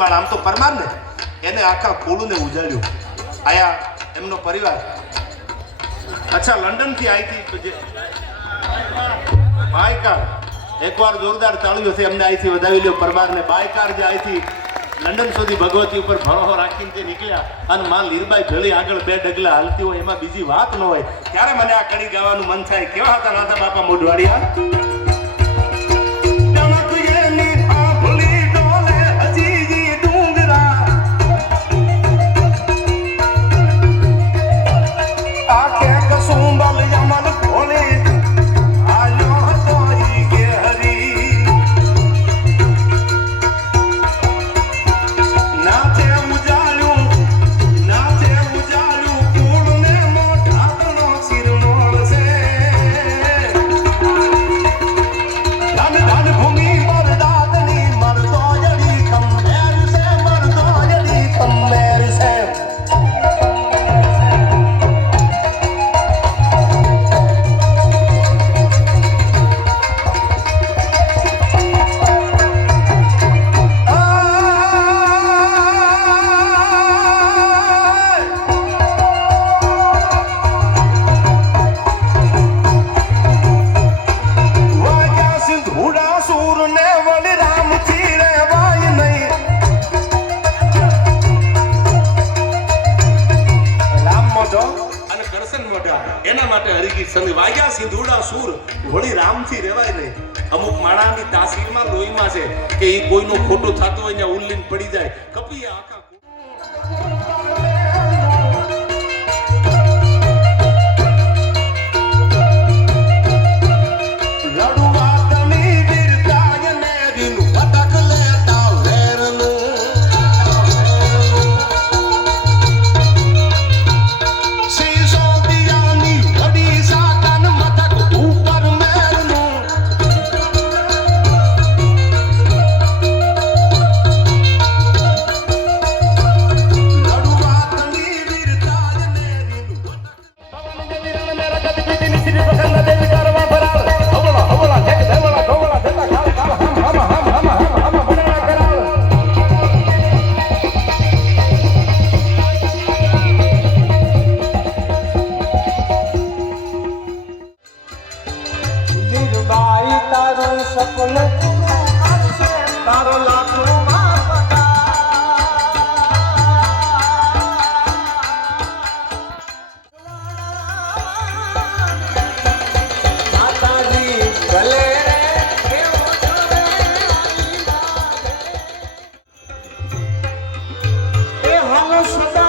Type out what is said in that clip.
માળ આમ તો પરમાર ને. એને આખા ખોડુને ઉજાડ્યું આયા એમનો પરિવાર. અચ્છા લંડનથી આવી બાયકાર. એકવાર જોરદાર તાળીઓથી એમને અહીંથી વધાવી લ્યો. પરમારને બાયકાર જે અહીંથી લંડન સુધી ભગવતી ઉપર ભરોહો રાખીને તે નીકળ્યા અને માં લીરબાઈ ભેળી આગળ બે ડગલા હાલતી હોય, એમાં બીજી વાત ન હોય. ત્યારે મને આ કડી ગાવાનું મન થાય. કેવા હતા રાધા બાપા મોઢવાડિયા? સંગ વાગ્યા સિંધુડા સૂર? વળી રામથી રહેવાય નહીં. અમુક માણાની તાસીરમાં લોહીમાં છે કે એ કોઈનો ખોટું થતું હોય ને ઉલ્લીન પડી જાય. કપી આખા સપનું ভালো সদা